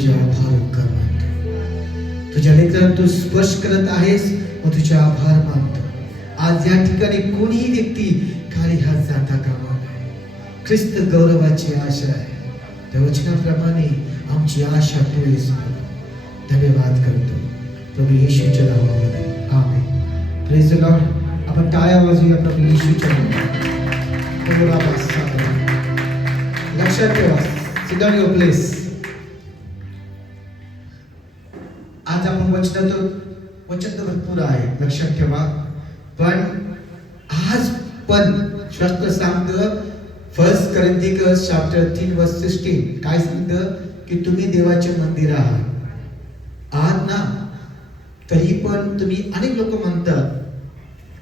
तुझे आभार कर मानतो. तुझ्या लेकरांना तू स्पर्श करत आहेस मग तुझे आभार मानतो. आज या ठिकाणी कोणीही व्यक्ती खाली हात जाता कामा नये. ख्रिस्त गौरवाची आशा आहे. त्या वचनाप्रमाणे आमची आशा तू आहेस. धन्यवाद करतो प्रभू येशूच्या नावामध्ये. आमेन. Praise the lord. आपण टाळ्या वाजवूया प्रभू येशूच्या नावामध्ये. लक्षात ठेवा. Sit down your place. आज आपण वचन तर भरपूर आहे, लक्षात ठेवा. पण आज पण शास्त्र सांगतं, 1 कोरिन्थियन्स चॅप्टर 3 वर्स 16 काय सांगतं की तुम्ही देवाचे मंदिर आहात. आहात ना. तरी पण तुम्ही अनेक लोक म्हणतात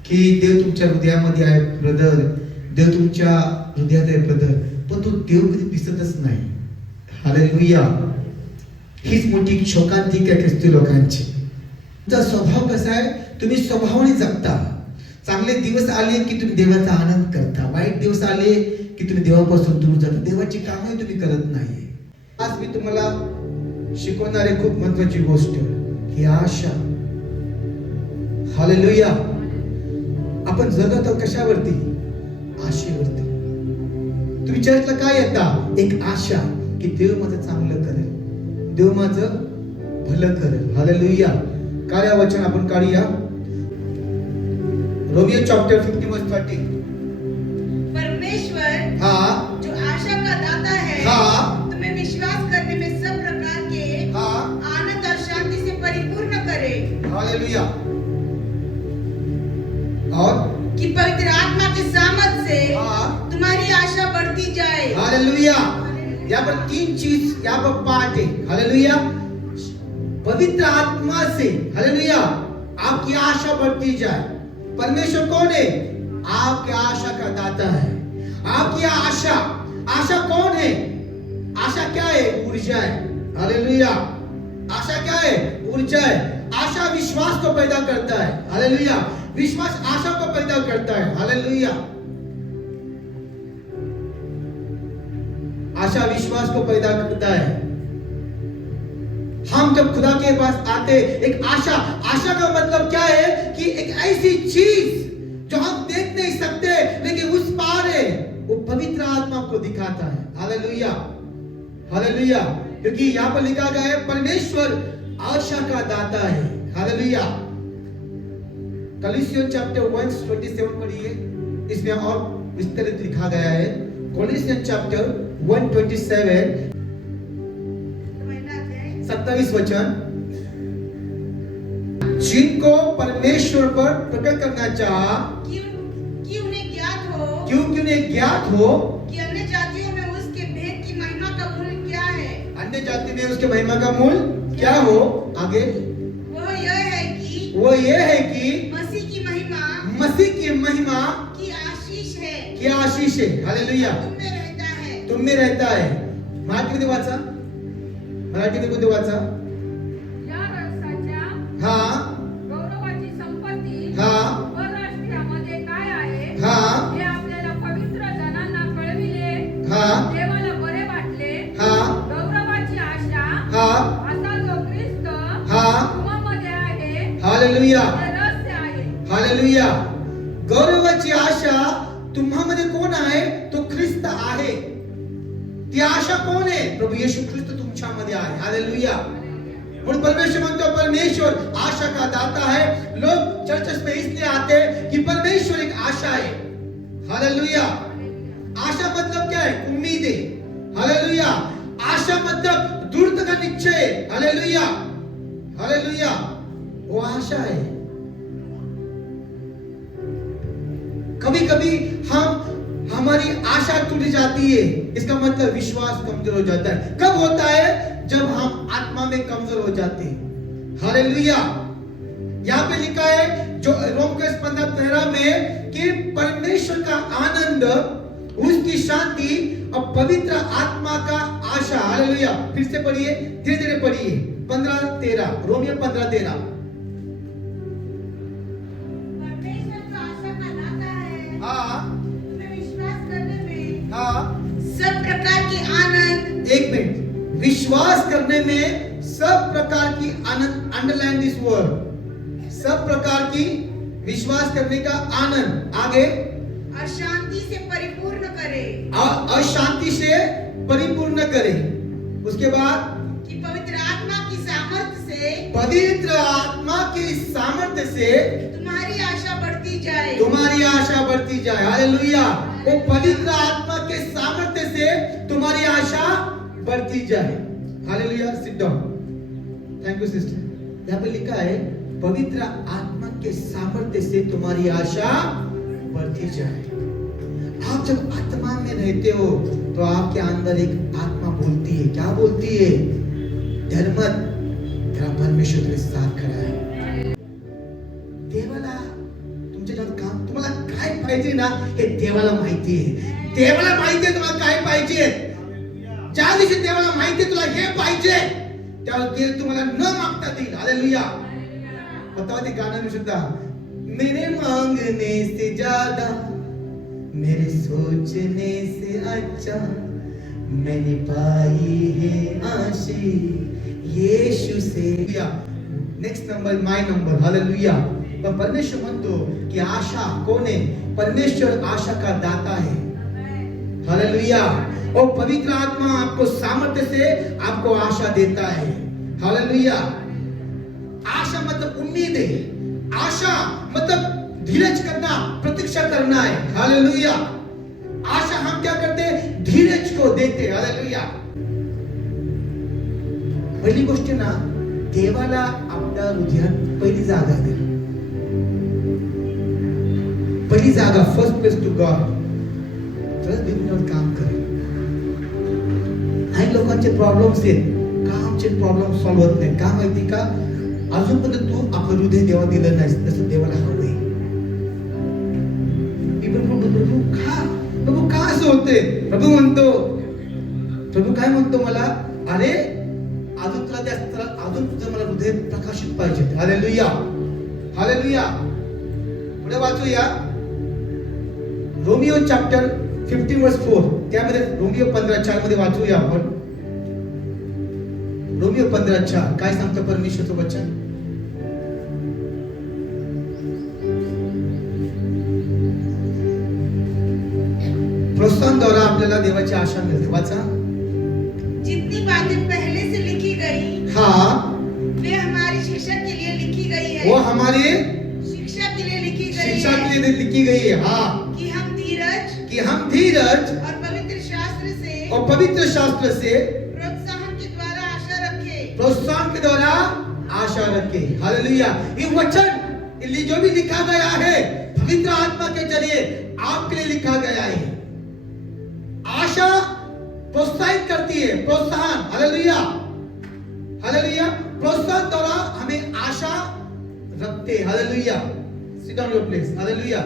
की देव तुमच्या हृदयामध्ये आहे ब्रदर, देव तुमच्या हृदयात आहे ब्रदर, पण तो देव कधी दिसतच नाही. हालेलुया. हीच मोठी शोकांतिका आहे ख्रिस्ती लोकांची. तुमचा स्वभाव कसा आहे, तुम्ही स्वभावाने जगता. चांगले दिवस आले की तुम्ही देवाचा आनंद करता, वाईट दिवस आले की तुम्ही देवापासून दूर जाता. देवाची कामही तुम्ही करत नाही. आज मी तुम्हाला शिकवणारी खूप महत्वाची गोष्ट ही आशा. हालेलुया. आपण जगत आहोत कशावरती? आशेवरती. तुम्ही चर्चला काय येता? एक आशा की देव माझं चांगलं करेल, देव माझं भलं करेल. हालेलुया. काय वचन आपण काढूया. Romans chapter 15 verse 30. परमेश्वर जो आशा का दाता है तुम्हें विश्वास करने में सब प्रकार के आनंद और शांति से परिपूर्ण करे. हालेलुया. और कि पवित्र आत्मा के सामर्थ से तुम्हारी आशा बढ़ती जाए. हालेलुया. यहाँ पर 3 चीज यहाँ पर पार्ट है. हालेलुया. पवित्र आत्मा से, हालेलुया, आपकी आशा बढ़ती जाए. परमेश्वर कौन है? आपकी आशा का दाता है. आपकी आशा कौन है? आशा क्या है? ऊर्जा है. हालेलुया. आशा क्या है? ऊर्जा है. आशा विश्वास को पैदा करता है. हालेलुया. विश्वास आशा को पैदा करता है. हालेलुया. आशा विश्वास को पैदा करता है. हम जब खुदा के पास आते, एक आशा का मतलब क्या है कि एक ऐसी चीज जो हम देख नहीं सकते लेकिन उस पार है, वो पवित्र आत्मा को दिखाता है. हालेलुया. हालेलुया. क्योंकि यहाँ पर लिखा गया है परमेश्वर आशा का दाता है. हालेलुया. कलीसियन चैप्टर 1:27 पढ़िए. इसमें और विस्तारित लिखा गया है. कलीसियन चैप्टर 1:27 27 वचन. जिनको परमेश्वर पर प्रकट करना चाहा कि उन्हें ज्ञात हो, क्योंकि उन्हें ज्ञात हो कि अन्य जातियों में उसके भेद की महिमा का मूल क्या है. अन्य जाति में उसके महिमा का मूल क्या हो. आगे वह यह है कि मसीह की महिमा की आशीष है. की आशीष है. हालेलुया. तुम में रहता है. मराठीमध्ये वाचा. मराठीमध्ये वाचा. या रसाच्या गौरवाची संपत्ती परराष्ट्रीयामध्ये काय आहे हे आपल्याला पवित्र जनांना कळविले. देवाला बरे वाटले. गौरवाची आशा असा जो ख्रिस्त तुम्हामध्ये आहे. हालेलुया. हे रहस्य आहे. हालेलुया. गौरवाची आशा तुम्हामध्ये कोण आहे? तो ख्रिस्त आहे. ती आशा कोण आहे? प्रभू येशू ख्रिस्त तुमच्यामध्ये आहे. हालेलुया. म्हणून परमेश्वर म्हणतो परमेश्वर आशा का दाता है. लोग चर्चेस में इसलिए आते हैं कि परमेश्वर एक आशा है. हालेलुया. आशा मतलब क्या है? उम्मीद है. हालेलुया. आशा मतलब दृढ़ता का निश्चय. हालेलुया. हालेलुया. वो आशा है. कभी कभी हमारी आशा टूट जाती है. इसका मतलब विश्वास कमजोर हो जाता है. कब होता है? जब हम आत्मा में कमजोर हो जाते हैं. हालेलुया. यहाँ पे लिखा है जो रोम के 15:13 में कि परमेश्वर का आनंद, उसकी शांति और पवित्र आत्मा का आशा. हालेलुया. फिर से पढ़िए, धीरे धीरे पढ़िए. 15:13 रोमियो 15:13. सब प्रकार के आनंद. एक मिनट. विश्वास करने में सब प्रकार की आनंद, अंडरलाइन दिस वर्ड, सब प्रकार की विश्वास करने का आनंद। आगे अशांति से परिपूर्ण करे, अशांति से परिपूर्ण करे। उसके बाद कि पवित्र आत्मा की सामर्थ्य से, पवित्र आत्मा की सामर्थ्य से तुम्हारी आशा बढ़ती जाए, तुम्हारी आशा बढ़ती जाए। हालेलुया। वो पवित्र आत्मा के सामर्थ्य से तुम्हारी आशा बढ़ती जाए। Hallelujah. Sit down. Thank you sister. यहाँ पे लिखा है पवित्र आत्मा के सामर्थ्य से तुम्हारी आशा बढ़ती जाए। आप जब आत्मा में रहते हो तो आपके अंदर एक आत्मा बोलती है। क्या बोलती है? डर मत, तेरा परमेश्वर तेरे साथ खड़ा है। देवाला तुमच्या ज्यात काम, तुम्हाला काय पाहिजे ना हे देवाला माहिती आहे। देवाला माहिती आहे तुम्हाला काय पाहिजे। ज्या दिवशी देवाला माहिती आहे तुला हे पाहिजे, त्यावेळेस देव तुम्हाला न मागता देईल। हालेलुया। बताओ ते गाणं मी सुद्धा, मेरे मांगने से ज्यादा, मेरे सोचने से अच्छा, मैंने पाई है आशीष यीशु से। Next number my number. Hallelujah. पण परमेश्वर म्हणतो की आशा कोण आहे? परमेश्वर आशा का दाता है। हालेलुया। और पवित्र आत्मा आपको सामर्थ्य से आपको आशा देता है। हालेलुया। आशा मतलब उम्मीद है। आशा मतलब धीरज करना, प्रतीक्षा करना है। हालेलुया। आशा हम क्या करते हैं? धीरज को देते हैं। हालेलुया। पहिली गोष्ट ना, देवाला आपल्या हृदयात पहिली जागा द्या। पहिली जागा, फर्स्ट प्लेस टू गॉड। तरच देवावर काम करेल। काही लोकांचे प्रॉब्लेम्स आहेत, का आमचे प्रॉब्लेम सॉल्व्ह होत नाही? का माहिती का? अजूनपर्यंत तू आपलं हृदय देवा दिलं नाहीस तसं देवाला हवंय। प्रभू का असं होतंय? प्रभू काय म्हणतो मला, अरे अजून तुला जास्त, अजून तुझं मला हृदय प्रकाशित पाहिजे। हालेलुया। हालेलुया। पुढे वाचूया रोमियो चॅप्टर 15 वर्स 4, त्यामध्ये रोमियो 15:4 मध्ये वाचूया आपण। रोमियो 15:4 काय सांगतं परमेश्वरचं वचन? प्रोत्साहन द्वारा आपल्याला देवाची आशा मिळते। वाचा। जितनी बातें पहले से लिखी गई, हाँ, वे हमारी शिक्षा के लिए लिखी गई है। वो हमारी शिक्षा के लिए लिखी गई शिक्षा है, के लिए लिखी गई है। हाँ, कि हम धीरज और पवित्र शास्त्र से प्रोत्साहन के द्वारा आशा रखें। प्रोत्साहन के द्वारा आशा रखे। हालेलुया। ये वचन जो भी लिखा गया है पवित्र आत्मा के जरिए आपके लिए लिखा गया है। आशा प्रोत्साहित करती है, प्रोत्साहन। हालेलुया। हालेलुया। प्रोत्साहन द्वारा हमें आशा रखते हैं। Hallelujah. Sit down your place. Hallelujah.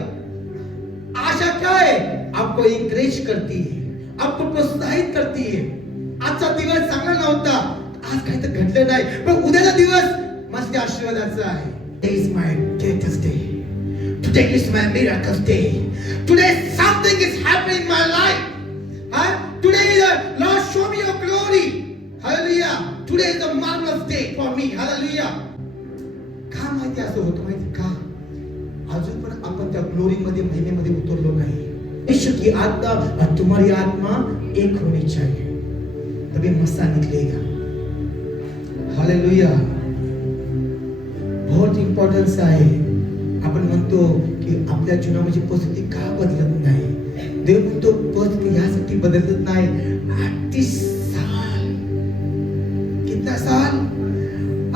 आशा क्या है? आपको इंकरेज करती है, आपको प्रोत्साहित करती है। आजचा दिवस चांगला नव्हता, आज काही तर घडलं नाही, पण उद्याचा दिवस माझ्या आशीर्वादाचा आहे। Today is my greatest day. Today is my miracle day. Today something is happening in my life. Today Lord show me your glory. Hallelujah. Today is a marvelous day for me. Hallelujah. का माहिती असं होतं माहिती का? अजून पण आपण त्या ग्लोरी मध्ये, महिमेमध्ये उतरलो नाही। ईश्वर की आत्मा और तुम्हारी आत्मा एक होनी चाहिए, तभी मस्सा निकलेगा। हालेलुया। बहुत इम्पॉर्टन्स आहे। आपण म्हणतो की आपल्या जीवनामध्ये परिस्थिती का बदलत नाही? देव म्हणतो परिस्थिती यासाठी बदलत नाही। 38 साल, कितना साल?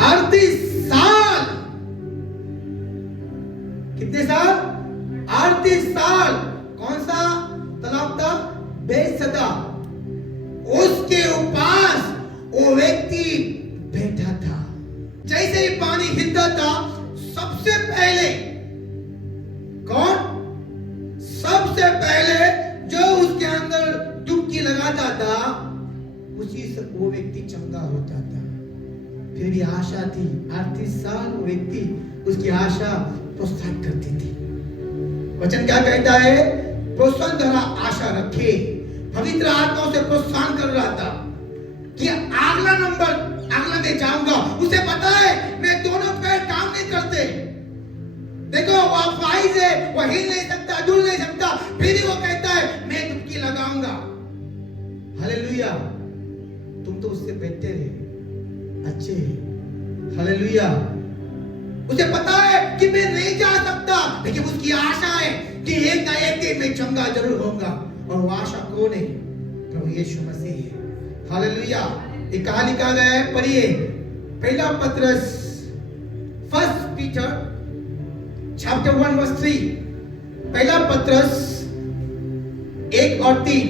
38 साल। कितने साल? 38 साल। कौन सा तालाब था? बेसदा। उसके पास वो व्यक्ति बैठा था। जैसे ही पानी हिलता था, सबसे पहले कौन? सबसे पहले जो उसके अंदर डुबकी लगाता था, उसी से वो व्यक्ति चंगा होता था। फिर भी आशा थी। 38 साल वो व्यक्ति, उसकी आशा प्रोत्साहित करती थी। वचन क्या कहता है? प्रोत्साहन द्वारा आशा रखे। पवित्र आत्मा से प्रोत्साहन कर रहा था। कि अगला मैं जाऊंगा। उसे पता है मैं दोनों पैर काम नहीं करते। देखो वो अफवाइज है, वो हिल नहीं सकता, डुल नहीं सकता, फिर भी वो कहता है मैं डुबकी लगाऊंगा। हालेलुया। तुम तो उससे बेहतर है, अच्छे हैं। हालेलुया। उसे पता है कि मैं नहीं जा सकता, लेकिन उसकी आशा है कि एक ना एक दिन मैं चंगा जरूर होऊंगा। और वो आशा कौन है? प्रभु यीशु मसीह है। हालेलुया। ये कहां लिखा गया है? पढ़िए, पहला पत्रस 1 Peter chapter 1 verse 3। पहला पत्रस 1 और 3।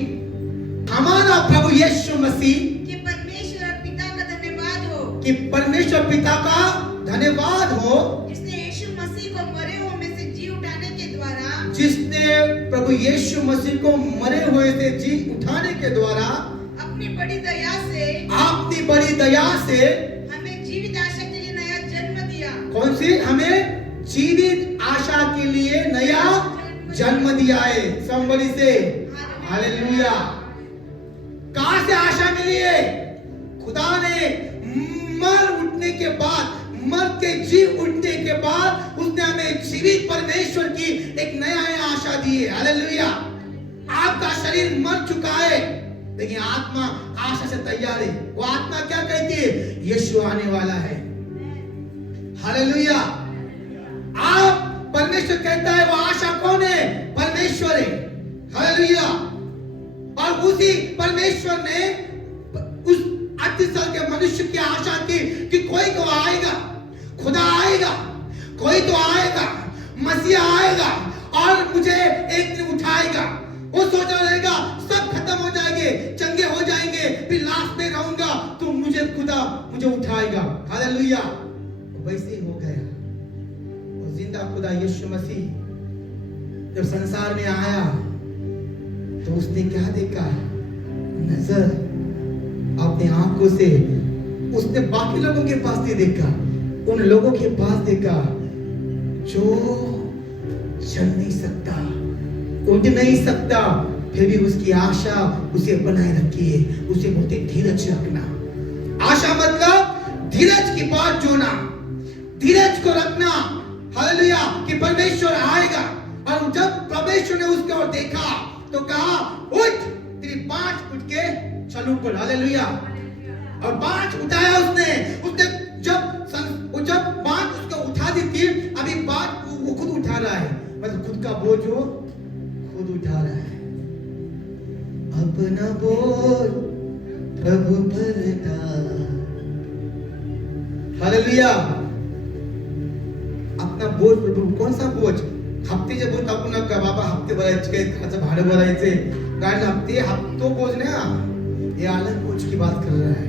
हमारा प्रभु यीशु मसीह कि परमेश्वर और पिता का धन्यवाद हो, कि परमेश्वर पिता का धन्यवाद हो, जिसने यीशु मसीह को मरे हुए में से जी उठाने के द्वारा, जिसने प्रभु यीशु मसीह को मरे हुए से जी उठाने के द्वारा अपनी बड़ी दया से हमें जीवित आशा के लिए नया जन्म दिया। कौन सी? हमें जीवित आशा के लिए नया जन्म दिया है। somebody से हालेलुया। कहां से आशा मिली है? खुदा ने मर के जी उठने के बाद उसने हमें जीवित परमेश्वर की एक नया आशा दी है। हालेलुया। आपका शरीर मर चुका है, लेकिन आत्मा आशा से तैयार है। वो आत्मा क्या कहती है? यीशु आने वाला है। हालेलुया। आप परमेश्वर कहता है, वो आशा कौन है? परमेश्वर है। हालेलुया। और उसी परमेश्वर ने उस 38 साल के मनुष्य की आशा की कि कोई तो आएगा, खुदा आएगा, कोई तो आएगा, मसीहा आएगा और मुझे एक दिन उठाएगा। वो सोच रहेगा सब खत्म हो जाएंगे, चंगे हो जाएंगे, फिर लास्ट में रहूंगा तो खुदा मुझे उठाएगा। हालेलुया। वैसे ही हो गया। और जिंदा खुदा यीशु मसीह जब संसार में आया तो उसने क्या देखा? नजर अपने आंखों से उसने बाकी लोगों के पास नहीं देखा, उन लोगों के पास देखा जो चल नहीं सकता, उठ नहीं सकता, फिर भी उसकी आशा उसे बनाए रखी है। उसे बोलते धीरज रखना। आशा मतलब धीरज की बात जोना, धीरज को रखना। हालेलुया। कि परमेश्वर आएगा। और जब परमेश्वर ने उसके ओर देखा तो कहा उठ, तेरी बाँह उठ के चल ऊपर। हालेलुया। और बाँह उठाया उसने जब बाँह उसको उठा दी थी, अभी बाँह वो खुद उठा रहा है, मतलब खुद का बोझ वो खुद उठा रहा है। अपना बोझ प्रभु पर डाल। हालेलुया। अपना बोझ प्रभु। कौन सा बोझ? हप्ते जे बोझ आपण का बाबा हप्ते भरायचे, घराचं भाडं भरायचे, गाडी हप्ते तो बोझ ना, ये अलग बोझ की बात कर रहा है।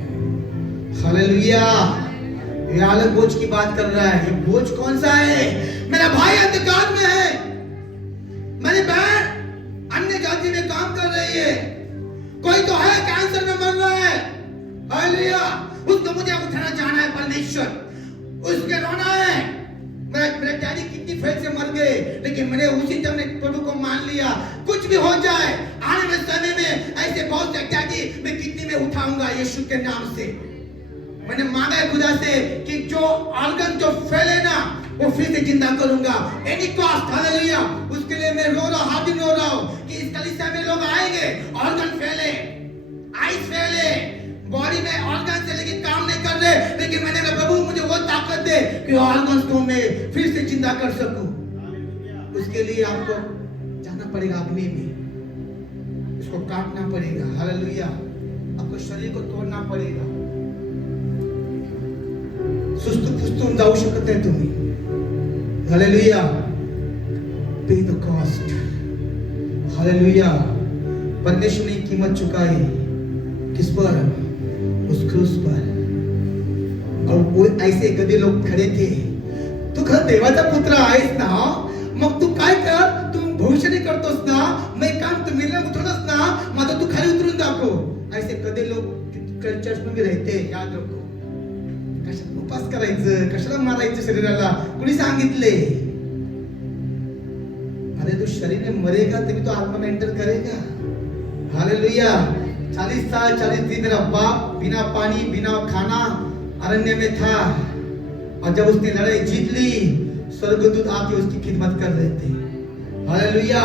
हालेलुया। ये अलग बोझ की बात कर रहा है। ये बोझ कौन सा है? मेरा भाई अंधकार में है, मेरी बहन अन्य जाति में काम कर रही है, कोई तो है कैंसर में मर रहा है। हालेलुया। उसको मुझे उठाना चाहना है परमेश्वर, उसके रोना है। मेरे डैडी कितनी फेल से मर गए, लेकिन मैंने उसी टाइम प्रभु को मान लिया। कुछ भी हो जाए, आने वाले समय में ऐसे बहुत से डैडी मैं कितनी में उठाऊंगा यीशु के नाम से। मैंने मांगा है खुदा से कि जो ऑर्गन जो फेल है ना, वो फिर से जिंदा करूंगा, एनी कॉस्ट। हालेलुया। उसके लिए मैं रो रहा हूं, रो रहा हूं कि इस कलीसिया में लोग आएंगे, ऑर्गन फेल है, आइस फेल है, बॉडी में ऑर्गन से लेकिन काम नहीं कर रहे, लेकिन मैंने कहा प्रभु मुझे वो ताकत दे कि ऑर्गन्स को मैं फिर से जिंदा कर सकूं। उसके लिए आपको जाना पड़ेगा अग्नि में, इसको काटना पड़ेगा। हालेलुया। आपको शरीर को तोड़ना पड़ेगा। सुस्तून जाऊ शकत नाही तुम्ही। हालेलुया। पे द कॉस्ट। हालेलुया। परमेश्वर ने कीमत चुकाई। किस पर? उस क्रूस पर। और वो ऐसे गधे लोग खड़े थे। तू खरं देवाचा पुत्र आहेस ना, मग तू काय कर? तू भविष्यवाणी करतोस ना, मैं काम तू मेरे उतरतोस ना, माझं तू खाली उतरून दाखव। ऐसे गधे लोग चर्च में रहते, याद रखो। कशाला उपास करायचं, कशाला मारायचं शरीराला? कुणी सांगितले? अरे तो शरीर में मरेगा तभी तो आत्मा में एंटर करेगा। हालेलुया। 40 साल 40 दिन मेरा बाप बिना पानी बिना खाना अरण्य में था, और जब उसने लड़ाई जीत ली, स्वर्गदूत आके उसकी खिदमत कर रहे थे। हालेलुया।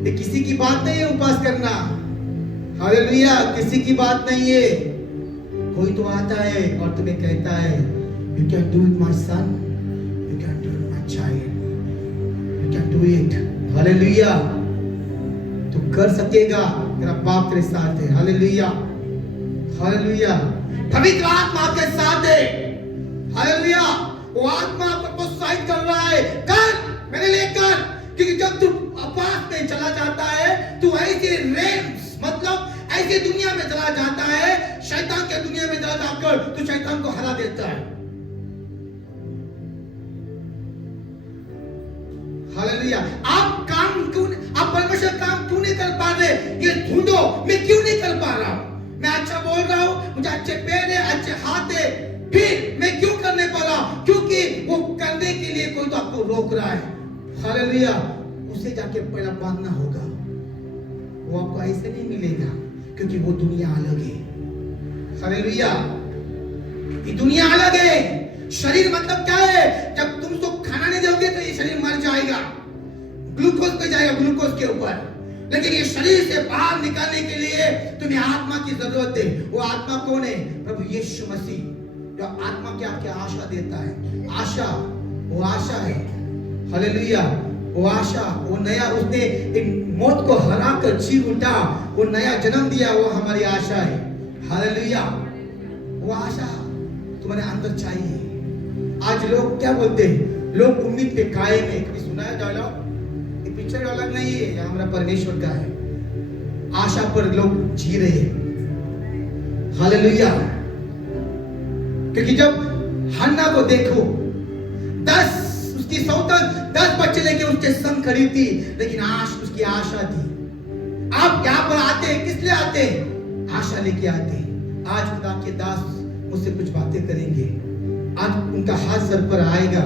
ये किसी की बात नहीं है उपवास करना। हालेलुया, किसी की बात नहीं है। कोई तो आता है और तुम्हें कहता है, you can do it my son, you can do it my child, you can do it. Hallelujah, तू कर सकेगा, तेरा बाप तेरे साथ है। Hallelujah, hallelujah. पवित्र आत्मा के साथ है। हालेलुया, वो आत्मा आपको प्रोत्साहित कर रहा है, कर मेरे लिए कर। क्योंकि जब तू उपवास में चला जाता है, तू ऐसे रेम्स, मतलब ऐसी दुनिया में चला जाता है, शैतान के दुनिया में चला जाकर तू शैतान को हरा देता है। हालेलुया। आप परमेश्वर काम क्यों नहीं कर पा रहे, ये ढूंढो, मैं क्यों नहीं कर पा रहा हूं। मैं अच्छा बोल रहा हूं, मुझे अच्छे पैर है, अच्छे हाथ है, फिर मैं क्यों करने पा रहा हूं? क्योंकि वो करने के लिए कोई तो आपको रोक रहा है। हालेलुया। उसे जाके पहला मानना होगा। वो आपको ऐसे नहीं मिलेगा, क्योंकि वो दुनिया अलग है। हालेलुया। ये दुनिया अलग है। शरीर मतलब क्या है? जब तुम तो खाना नहीं दोगे तो ये शरीर मर जाएगा, ग्लूकोज पे जाएगा, ग्लूकोज के ऊपर। लेकिन ये शरीर से बाहर निकालने के लिए तुम्हें आत्मा की जरूरत है। वो आत्मा कौन है? प्रभु यीशु मसीह, जो आत्मा के आपके आशा देता है। आशा, वो आशा है। हालेलुया। वो आशा, वो नया, उसने एक मौत को हरा कर जी उठा, वो नया जन्म दिया, वो हमारी आशा है। हालेलुया। वो आशा तुम्हारे अंदर चाहिए। आज लोग क्या बोलते हैं? लोग उम्मीद पे कायम है। कभी सुना है डायलॉग? ये पिक्चर डायलॉग नहीं है, ये हमारा परमेश्वर का है। आशा पर लोग जी रहे हैं। हालेलुया। क्योंकि जब हन्ना को देखो, 10 बच्चे लेके उसके संग खड़ी थी, लेकिन उसकी आशा थी। आप यहाँ पर आते हैं, किस लिए आते हैं? आशा लेके आते हैं। आज खुदा के दास मुझसे कुछ बातें करेंगे, आज उनका हाथ सर पर आएगा,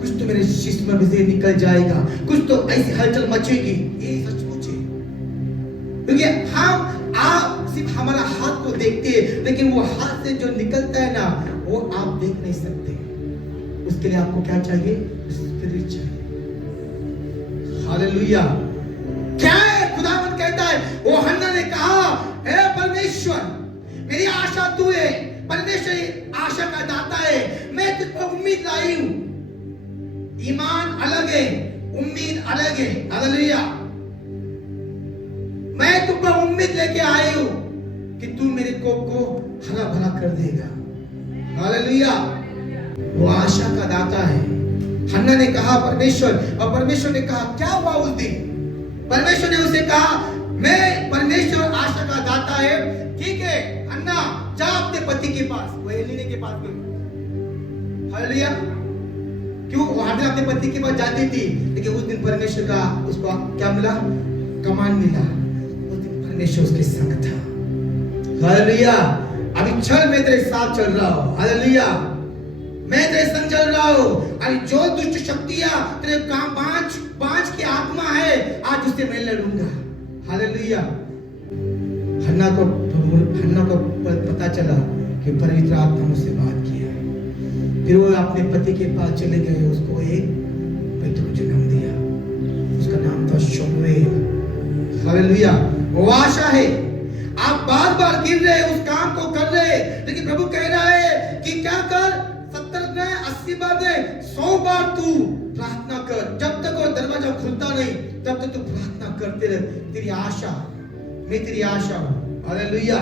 कुछ तो मेरे जिस्म में से निकल जाएगा, कुछ तो ऐसी हलचल मचेगी। ये सचमुच है। क्योंकि आप सिर्फ हमारा हाथ को देखते हैं, लेकिन वो हाथ से जो निकलता है ना, वो आप देख नहीं सकते। उसके लिए आपको क्या चाहिए? स्पिरिट चाहिए। हालेलुया। क्या है? खुदावंद कहता है, वो हन्ना ने कहा, हे परमेश्वर, मेरी आशा तू है। परमेश्वर आशा का दाता है। मैं तुझ पर उम्मीद लाई हूं। ईमान अलग है, उम्मीद अलग है। हालेलुया। मैं तुझ पर उम्मीद लेके आई हूं कि तू मेरे कोप को हरा भरा कर देगा। हालेलुया। वो आशा का दाता है। हन्ना ने कहा परमेश्वर, और परमेश्वर ने कहा क्या हुआ उस दिन? परमेश्वर ने उसे कहा, मैं परमेश्वर आशा का दाता है। ठीक है हन्ना, जा अपने पति के पास, वो एलीने के पास गई। हालेलुया। क्यों? वो हन्ना अपने पति के पास जाती थी, लेकिन उस दिन परमेश्वर का उसको क्या मिला? कमान मिला। उस दिन परमेश्वर उसके संग था। हालेलुया। अभी चल, मैं तेरे साथ चल रहा हूं। हालेलुया। मैं तेरे संग चल रहा हूं। अरे जो दुष्ट शक्तियां तेरे काम बांझ की आत्मा है, आज उससे मैं लड़ूंगा। हालेलुया। हन्ना को पता चला कि पवित्र आत्मा मुझसे बात किया है। फिर वो अपने पति के पास चले गए, उसको एक बेटे को जन्म दिया। उसका नाम था शमूएल। हालेलुया। वो आशा है। आप बार बार गिर रहे, उस काम को कर रहे, लेकिन प्रभु कह रहा है कि क्या कर? 70 80 बार दे, 100 बार तू प्रार्थना कर। जब तक वो दरवाजा खुलता नहीं, तब तक तू प्रार्थना करते रह। तेरी आशा, मैं तेरी आशा हूं। हालेलुया।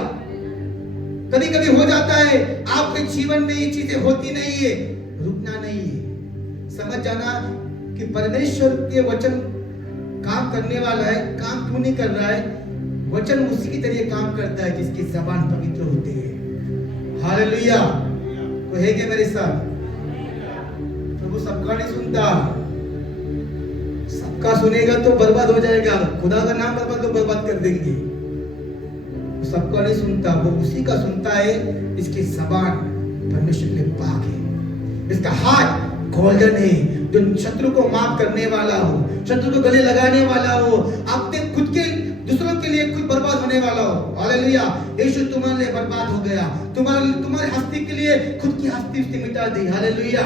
कभी कभी हो जाता है आपके जीवन में ये चीजें होती नहीं है, रुकना नहीं है। समझ जाना कि परमेश्वर के वचन काम करने वाला है। काम क्यों नहीं कर रहा है? वचन उसी की तरह काम करता है जिसकी जबान पवित्र होती है। हालेलुया। तो है क्या मेरे साथ? प्रभु सबका नहीं सुनता। सबका सुनेगा तो बर्बाद हो जाएगा। खुदा का नाम बर्बाद कर देंगे। सबका नहीं सुनता, वो उसी का सुनता है इसकी जबान परमेश्वर के पाक है, इसका हाथ गोल्डन है, जो शत्रु को माफ करने वाला हो, शत्रु को गले लगाने वाला हो, अपने खुद के दूसरों के लिए खुद बर्बाद होने वाला हो। हालेलुया। यीशु तुम्हारे लिए बर्बाद हो गया, तुम्हारे हस्ती के लिए खुद की हस्ती उसने मिटा दी। हालेलुया।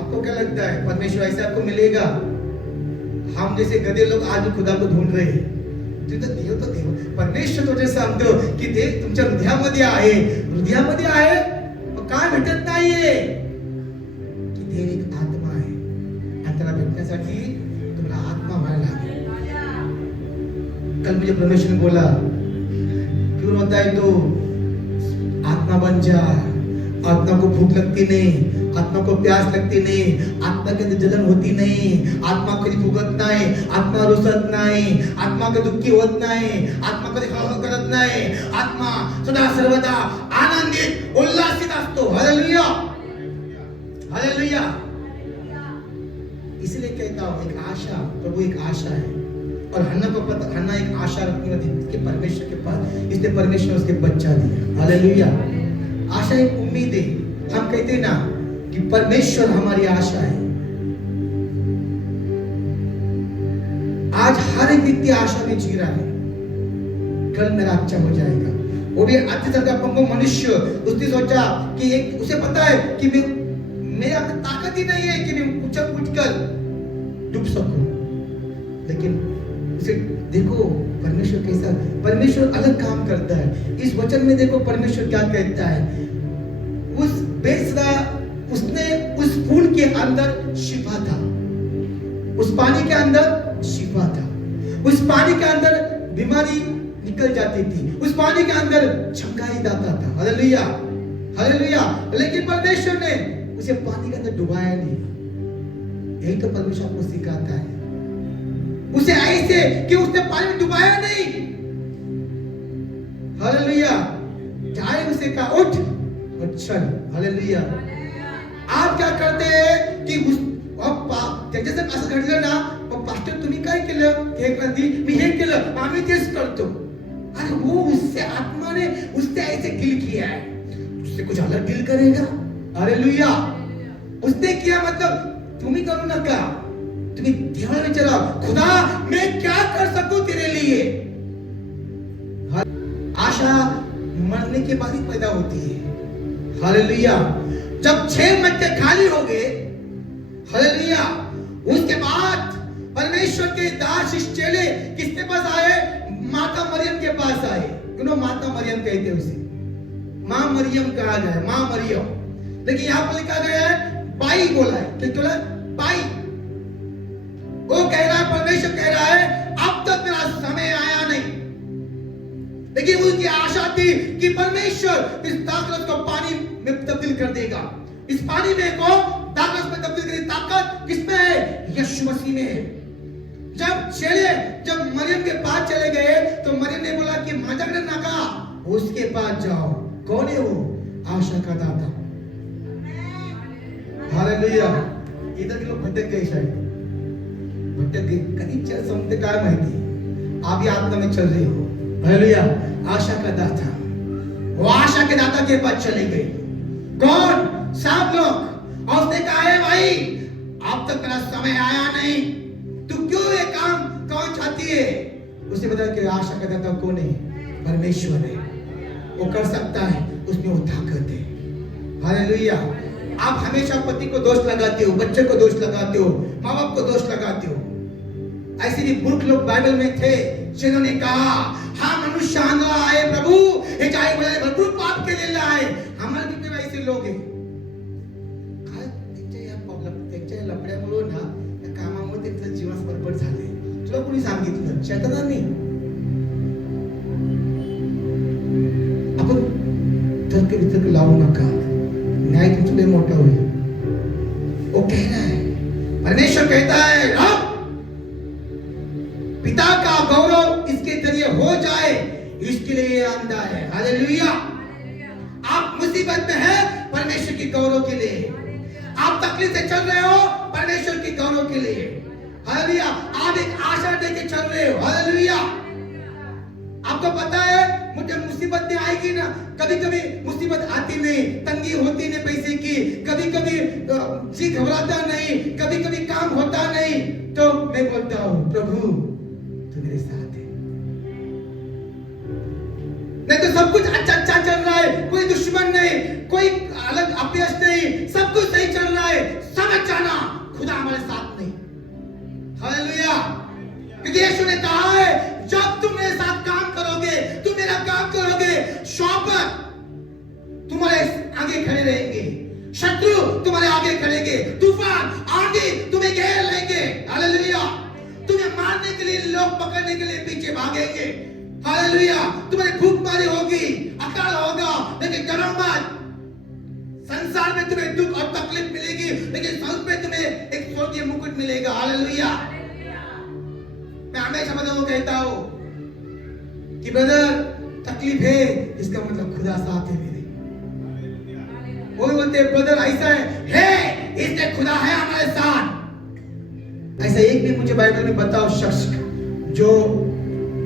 आपको क्या लगता है परमेश्वर ऐसे आपको मिलेगा? हम जैसे गधे लोग आज भी खुदा को ढूंढ रहे हैं। तो देव परमेश्वर तो जसं सांगतो की ते तुमच्या हृदयामध्ये आहे पण काय भेटत नाहीये की देव एक आत्मा आहे आणि त्याला भेटण्यासाठी तुम्हाला आत्मा व्हायला लागेल। कल मुझे परमेश्वर ने बोला क्यों होता है तो आत्मा बन जा। आत्मा को भूख लगती नहीं, आत्मा को प्यास लगती नहीं, आत्मा के अंदर जलन होती नहीं, आत्मा कधी भुगत नाही, आत्मा रुसत नाही, आत्मा कधी दुःखी होत नाही, आत्मा कधी हळहळ करत नाही, आत्मा सदा सर्वदा आनंदित उल्हासित असतो। Hallelujah, hallelujah. इसलिए कहता हूं एक आशा, प्रभु एक आशा है और हन्ना एक आशा रखने वाली कि परमेश्वर के पास, इसने परमेश्वर उसके बच्चा दिया। हालेलुया। आशा एक उम्मीद है। हम कहते हैं ना कि परमेश्वर हमारी आशा है। आज हर एक व्यक्ति आशा में जी रहा है कल मेरा अच्छा हो जाएगा। वो भी अच्छे तरह का मनुष्य उसने सोचा कि एक उसे पता है कि मेरा ताकत ही नहीं है कि मैं उछल कूद कर डूब सकूं, लेकिन उसे देखो परमेश्वर कैसा, परमेश्वर अलग काम करता है। इस वचन में देखो परमेश्वर क्या कहता है। उस बेसरा उसने उस फूल के अंदर शिफा था, उस पानी के अंदर शिफा था, उस पानी के अंदर बीमारी निकल जाती थी, उस पानी के अंदर चमकाई जाता था। Hallelujah, hallelujah. लेकिन परमेश्वर ने उसे पानी के अंदर डुबाया नहीं। यही तो परमेश्वर आपको सिखाता है, उसे ऐसे कि उसने पानी में डुबाया नहीं। हालेलुया। चाहे उसे कहा उठ और चल। हालेलुया। आप क्या करते हैं कि उस त्याच्याचं असं घडलं ना, पास्टर तुम्ही काय केलं, हे करती मी हे केलं, आम्ही तेच करतो। अरे वो उससे आत्मा ने उससे ऐसे डील किया है, उससे कुछ अलग डील करेगा। हालेलुया। उसने किया मतलब तुम्ही करू नका, तुम्ही देवाला विचारा खुदा मैं क्या कर सकूं तेरे लिए। आशा मरने के बाद ही पैदा होती है। हालेलुया। जब 6 मक्के खाली हो गए, हालेलुया, उसके बाद परमेश्वर के दास चेले किसके पास आए? माता मरियम के पास आए। माता मरियम कहते उसे, मां मरियम कहा गया, मां मरियम। लेकिन यहां पर लिखा गया है बाई बोला है, क्या बोला? बाई। वो कह रहा है, परमेश्वर कह रहा है अब तक मेरा समय आया नहीं, लेकिन उसकी आशा थी कि परमेश्वर इस दाखलत को पानी में तब्दील कर देगा। इस पानी में को दाखलत में तब्दील करने की ताकत किसमें है? यीशु मसीह में है। जब मरियम के पास चले गए तो मरियम ने बोला कि माझ्याकडे नका, उसके पास जाओ। कौन है वो? आशा का दाता। हालेलुया। इधर के लोग भटक गए, शायद भटक गए, कहीं चल समझते काय माहिती, आप ही आत्मा में चल रहे हो। हालेलुया। आशा का दाता, वो आशा के दाता के पास चले गए। कौन? सब लोग। और उसने कहा है भाई अब तक मेरा समय आया नहीं, तू क्यों ये काम कौन चाहती है? उसने बताया कि आशा का दाता कौन है? परमेश्वर है, वो कर सकता है, उसमें वो ताकत है। हालेलुया। आप हमेशा पति को दोष लगाते हो, बच्चे को दोष लगाते हो, माँ बाप को दोष लगाते हो। ऐसे भी मूर्ख लोग बाइबल में थे जिन्होंने कहा हा मनुष्य आंधळा आहे प्रभू, ह्याच्या आई वडिलांनी भरपूर पाप केलेलं आहे। आम्हाला किती ऐसे लोग आहे काय त्यांच्या या लफड्यामुळे ना, त्या कामामुळे त्यांचं जीवन बरबड झाले। तुला कोणी सांगितलं? शैतानाने। आपण तर्क वितर्क लावू नका, न्याय तुमचं लय मोठा होईल। वो कह रहा है, परमेश्वर कहता है रब पिता का गौरव इसके जरिए हो जाए, इसके लिए ये आंदा है। हालेलुया। आप मुसीबत में हैं परमेश्वर की गौरव के लिए, आप तकलीफ से चल रहे हो परमेश्वर की गौरव के लिए। हालेलुया। आप एक आशा लेके चल रहे हो। हालेलुया। आपको पता है मुझे मुसीबत नहीं आएगी ना, कभी कभी मुसीबत आती नहीं, तंगी होती नहीं पैसे की, कभी कभी जी घबराता नहीं, कभी कभी काम होता नहीं, तो सब कुछ अच्छा अच्छा चल रहा है, कोई दुश्मन नहीं, कोई अलग अपयश नहीं, सब कुछ सही चल रहा है, समझ जाना खुदा हमारे साथ नहीं। हालेलुया। क्योंकि यीशु ने कहा है जब तुम मेरे साथ काम करोगे, तुम मेरा काम करोगे, शौपर तुम्हारे आगे खड़े रहेंगे, शत्रु तुम्हारे आगे खड़ेंगे, तूफान आंधी तुम्हें घेर लेंगे। हालेलुया। तुम्हें मारने के लिए, लोग पकड़ने के लिए पीछे भागेंगे। हालेलुया। तुम्हारी भूखमरी होगी, अकाल होगा, लेकिन डरो मत। संसार में तुम्हें दुख और तकलीफ मिलेगी, लेकिन सब पे तुम्हें एक स्वर्गीय मुकुट मिलेगा। हालेलुया। मैं हमेशा बदलो कहता हूं कि ब्रदर तकलीफ है, इसका मतलब खुदा साथ है मेरे। वो बोलते ब्रदर ऐसा है इसलिए खुदा है हमारे साथ। ऐसा एक भी मुझे बाइबल में बताओ शख्स जो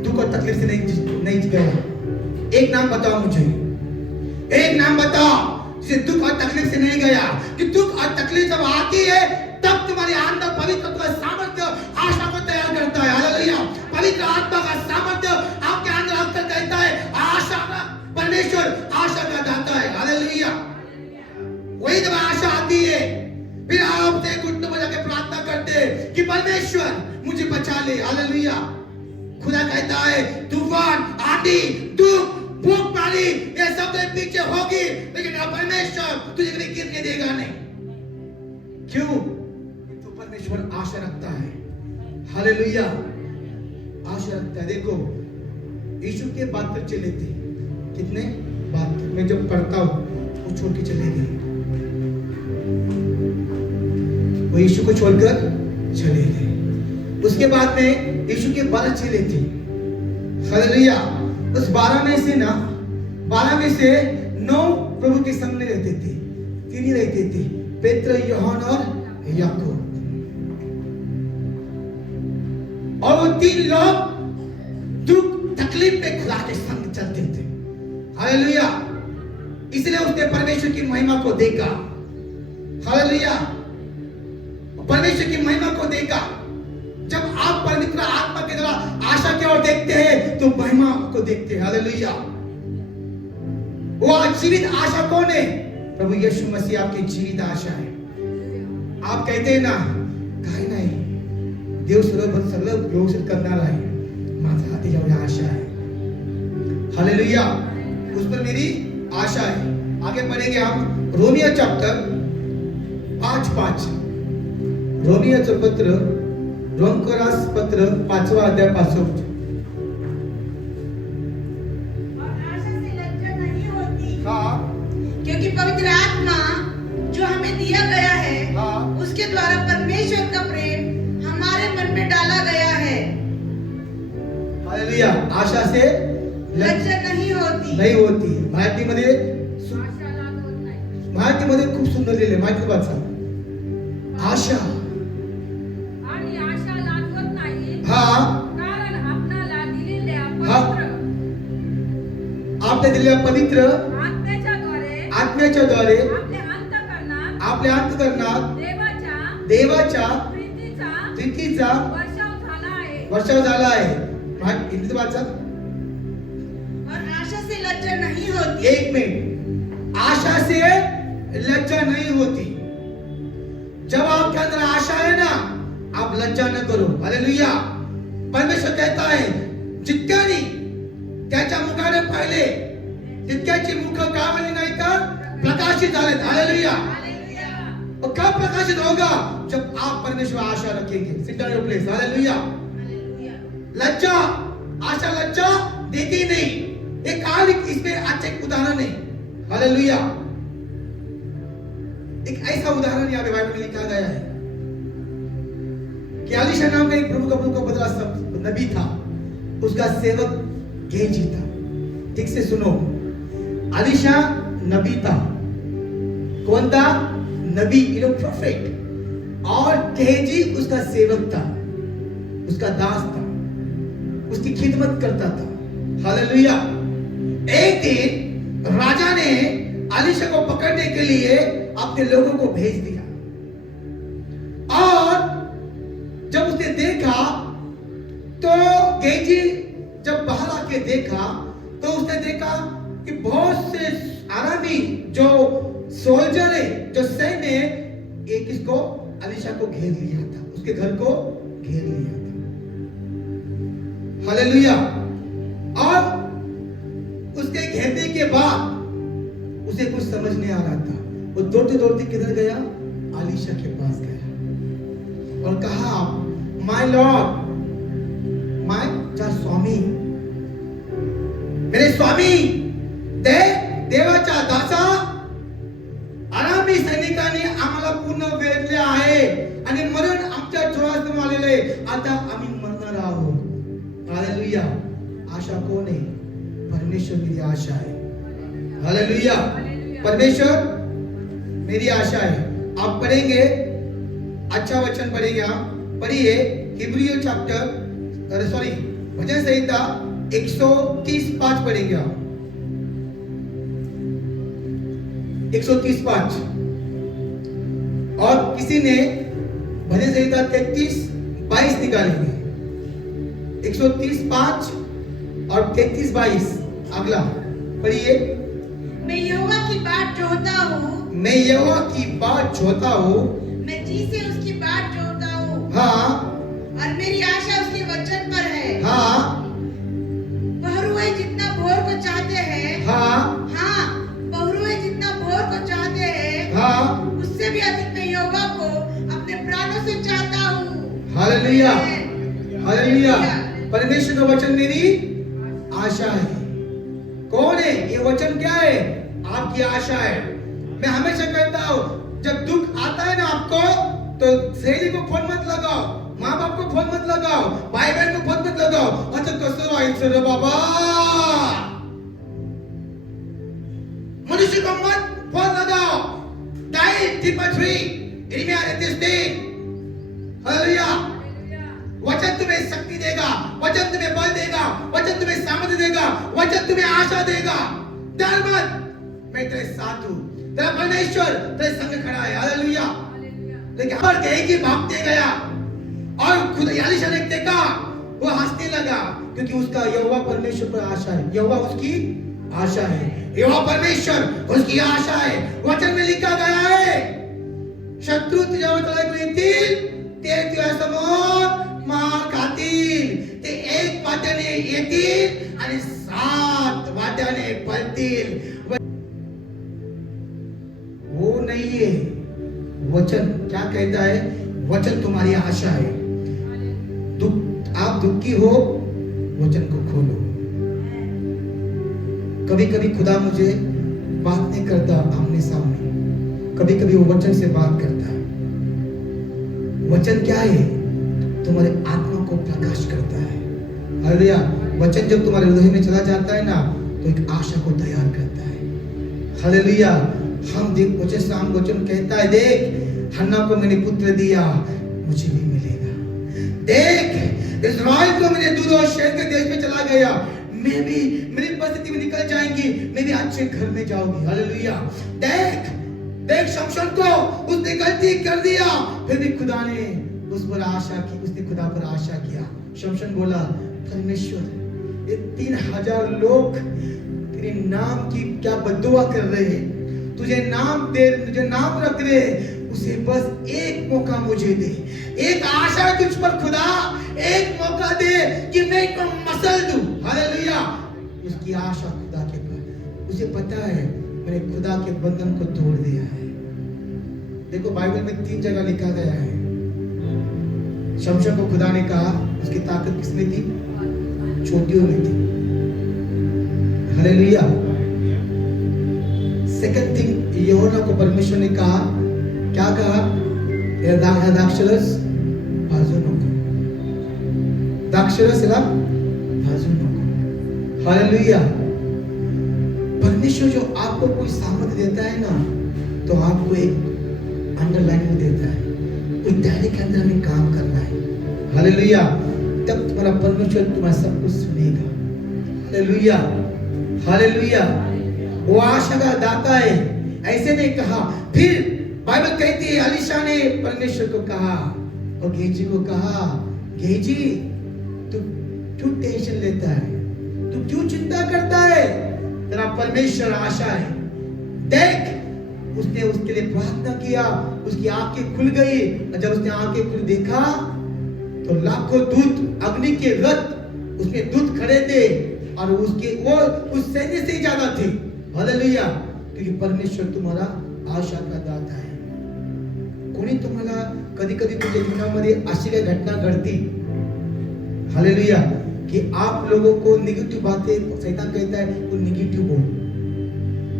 दुख और तकलीफ से नहीं गया। एक नाम बताओ मुझे, एक नाम बताओ जिसे दुख और तकलीफ से नहीं गया। कि दुख और तकलीफ जब आती है तब तुम्हारे अंदर पवित्र का सामर्थ्य आशा को तैयार करता है। हालेलुया। पवित्र आत्मा का सामर्थ्य आपके अंदर अक्सर कहता है आशा का, परमेश्वर आशा का दाता है। हालेलुया। वही जब आशा आती है फिर आपसे घुटनों बजा के प्रार्थना करते कि परमेश्वर मुझे बचा ले। हालेलुया। खुदा कहता है तूफान, आंधी, दुख, भूखमरी ये सब तेरे पीछे होगी, लेकिन परमेश्वर तुझे कभी गिरने देगा नहीं। क्यों? तो परमेश्वर आशा रखता है। हालेलुया। आशा रखता है। देखो यीशु के बात पर चले थे, कितने बात मैं जब पढ़ता हूं वो छोड़ के चले गए, वो यीशु को छोड़कर चले गए। उसके बाद में यीशु के 12 चेले थे। हालेलुया। उस 12 में से 9 प्रभु के सामने रहते थे, 3 ही रहते थे, पेत्र, यूहन्ना और याकूब। और वो 3 लोग दुख तकलीफ में खुदा के संग चलते थे। हालेलुया। इसलिए उसने परमेश्वर की महिमा को देखा। हालेलुया। परमेश्वर की महिमा को देखा। जब आप पवित्र आत्मा के द्वारा आशा की ओर देखते हैं तो महिमा को देखते हैं। हालेलुया। वो जीवित आशा कौन है? प्रभु यीशु मसीह आपकी जीवित आशा है। आप कहते हैं ना काही नाही देव सर्व व्यवस्थित करणार आहे, माझा हाती जेवढी आशा है। हालेलुया। उस पर मेरी आशा है। आगे पढ़ेंगे हम रोमियो चैप्टर 5:5। रोमियोचं पत्र, रोमकरास पत्र 5वां अध्याय 5 और आशा से लज्जा नहीं होती। हाँ। क्योंकि पवित्र आत्मा जो हमें दिया गया है, हाँ। उसके द्वारा परमेश्वर का प्रेम हमारे मन में डाला गया है। हालेलुया। आशा से लज्जा नहीं होती। नहीं होती। मराठीमध्ये आशा लाद होत नाही। मराठीमध्ये खूप सुंदर लिहिले, माहिती वाचा। आशा आणि आशा लाजवत नाही, हाँ कारण आपणाला दिलेल्या हाँ। पवित्र आपल्या दिलेल्या पवित्र आत्म्याच्या द्वारे आपल्या अंतःकरणात देवाच्या प्रीतीचा वर्षाव झाला आहे। हिंदीत वाचा। और आशा से लज्जा नहीं होती। एक मिनट। आशा से लज्जा नहीं होती। जब आपके अंदर आशा है ना, आप लज्जा न करो। हालेलुया। परमेश्वर कहता है जितक्यानी त्याच्या मुखाने पाहिले तितक्याची मुख का बनली नाही तर प्रकाशित झालेत। हालेलुया। और कब प्रकाशित होगा? जब आप परमेश्वर आशा रखेंगे। Seat down your place. Hallelujah. लज्जा, आशा लज्जा देती नहीं। एक काल इसमें अच्छा एक उदाहरण है। हालेलुया। एक ऐसा उदाहरण यहाँ पे बाइबल में लिखा गया है कि अलीशा नाम का एक प्रभु का बदला सब नबी था। उसका सेवक गेहजी था। ठीक से सुनो, अलीशा नबी था। कौन था? नबी, प्रोफेट। और गेहजी उसका सेवक था, उसका दास था, उसकी खिदमत करता था। हालेलुया। एक दिन राजा ने अलीशा को पकड़ने के लिए अपने लोगों को भेज दिया। और जब उसने देखा तो गेहजी जब बाहर आके देखा तो उसने देखा कि बहुत से आरामी जो सोल्जर है, जो सैन्य है, एक इसको अलीशा को घेर लिया था, उसके घर को घेर लिया था। हालेलुया। और उसके घेरने के बाद उसे कुछ समझ नहीं आ रहा था। वो दौड़ते दौड़ते किधर गया? अलीशा के पास गया और कहा, माय लॉर्ड, माय स्वामी, मेरे स्वामी, देवाचा दासा, आरामी सैनिकांनी आम्हाला पूर्ण वेढले आहे आणि मरण आमच्या डोळ्यासमोर आलेले आहे. आता आम्ही मरणार आहोत. हालेलुया. आशा कोण आहे? परमेश्वर मेरी आशा है. हालेलुया. परमेश्वर मेरी आशा है. आप पढ़ेंगे, अच्छा वचन पढ़ेंगे. आप पढ़िए हिब्रियो चैप्टर, भजन संहिता 130:5 पढ़ेंगे आप. 130:5. और किसी ने भजन संहिता 33:22 निकालेंगे. 130:5 और 33:22. अगला पढ़िए. मैं यहोवा की बाट जोहता हूँ, मैं यहोवा की बाट जोहता हूँ, मैं जी से उसकी बाट जोहता हूँ, हाँ, और मेरी आशा उसके वचन पर है. हाँ, बहुरुए जितना भोर को चाहते हैं, हाँ, हाँ, बहुरुए जितना भोर को चाहते हैं, हाँ. उससे भी अधिक मैं यहोवा को अपने प्राणों से चाहता हूँ. हालेलुया. हालेलुया. परमेश्वर का वचन मेरी आशा है. कौन है ये वचन? क्या है? आपकी आशा है. मैं हमेशा कहता हूँ, जब दुख आता है ना आपको, तो सहेली को फोन मत लगाओ, माँ बाप को फोन मत लगाओ, भाई बहन को फोन मत लगाओ. अच्छा कसं व्हायचं रे बाबा? मनुष्य को मत फोन लगाओ. Dial Timothy, इर्मिया 33:3. हालेलुया. वचन तुम्हें शक्ति देगा, वचन तुम्हें बल देगा, वचन तुम्हें सामर्थ्य देगा, वचन तुम्हें आशा देगा. डर मत, मैं तेरे साथ हूँ. तेरा परमेश्वर तेरे संग खड़ा है. हालेलुया. लेकिन पर गए कि भागते गया और खुद अलीशा ने देखा, वो हंसने लगा, क्योंकि उसका यहोवा परमेश्वर पर आशा है. यहोवा उसकी आशा है. यहोवा परमेश्वर उसकी आशा है. वचन में लिखा गया है, शत्रु तुझ्यावर तलवार येतील, ते तुझ्यासमोर मार खातील. ते एक वाट्याने येतील आणि 7 वाट्याने पळतील. वो नहीं है. वचन क्या कहता है? वचन तुम्हारी आशा है. आप दुखी हो, वचन को खोलो. कभी कभी खुदा मुझे बात नहीं करता आमने सामने, कभी कभी वो वचन से बात करता है. वचन क्या है? तुम्हारे आत्मा को प्रकाश करता है. हालेलुया. वचन जब तुम्हारे हृदय में चला जाता है ना, तो एक आशा को तैयार करता है. हालेलुया. हम देख वचन कहता है, देख हन्ना को मैंने पुत्र दिया, मुझे भी मिलेगा. देख इस्राएल को मैंने दूध और शहद के देश में चला गया, मैं भी, मेरी परिस्थिति में निकल जाएंगी, मैं भी अच्छे घर में जाऊंगी. हालेलुया. देख देख शमशन को उसने गलती कर दिया, फिर भी खुदा ने उस पर आशा की, उसने खुदा पर आशा किया. शमशन बोला, परमेश्वर ये 3000 लोग तेरे नाम की क्या बद्दुआ कर रहे हैं, तुझे नाम रख रहे, उसे बस एक मौका मुझे दे. एक आशा तुझ पर खुदा, एक मौका दे कि मैं इसको मसल दूं. हालेलुया. उसकी आशा खुदा के पास. उसे पता है मैंने खुदा के बंधन को तोड़ दिया है. देखो बाइबल में 3 जगह लिखा गया है. शमशन को खुदा ने कहा, उसकी ताकत किसमें थी? चोटियों में थी. हालेलुया. सेकंड थिंग, यूहन्ना को परमेश्वर ने कहा, क्या कहा? द्राक्षरस भाजू नको. द्राक्षरस भाजू नको. हालेलुया. परमेश्वर जो आपको कोई सामर्थ्य देता है ना, तो आपको एक अंडरलाइन में देता है, कोई दायरे के अंदर हमें काम करना है. हालेलुया. तब तुम्हारा परमेश्वर तुम्हारा सब कुछ सुनेगा. हालेलुया. हालेलुया. वो आशा का दाता है. ऐसे नहीं कहा. फिर बाइबल कहती है, अलीशा ने परमेश्वर को कहा और गेहजी को कहा, गेहजी तू क्यों टेंशन लेता है, तू क्यों चिंता करता है? तेरा परमेश्वर आशा है। देख, उसने उसके लिए प्रार्थना किया, उसकी आंखें खुल गई, और जब उसने आंखें खुल देखा तो लाखों दूत, अग्नि के रथ उसमें दूत खड़े थे, और उसके वो उस सैन्य से ही ज्यादा थे। हालेलुया, क्योंकि परमेश्वर तुम्हारा आशा का दाता है। कोणी तुम्हाला कधी कधी तुमच्या जीवनामध्ये अशी काही घटना घडती, हालेलुया, कि आप लोगों को निगेटिव बातें, शैतान कहता है वो निगेटिव बोल,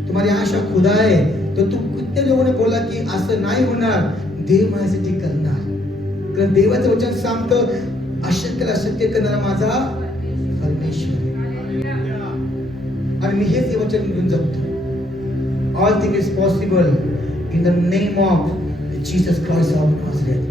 तुम्हारी आशा खुदा है, तो तुम कितने लोगों ने बोला की असं नाही होणार, देव माझ्यासाठी करणार, कारण देवाचं वचन सांगतं अशक्यला अशक्य करणारा माझा परमेश्वर आहे. आणि मी हेच वचन घेऊन जगतो. All things is possible in the name of Jesus Christ of Nazareth.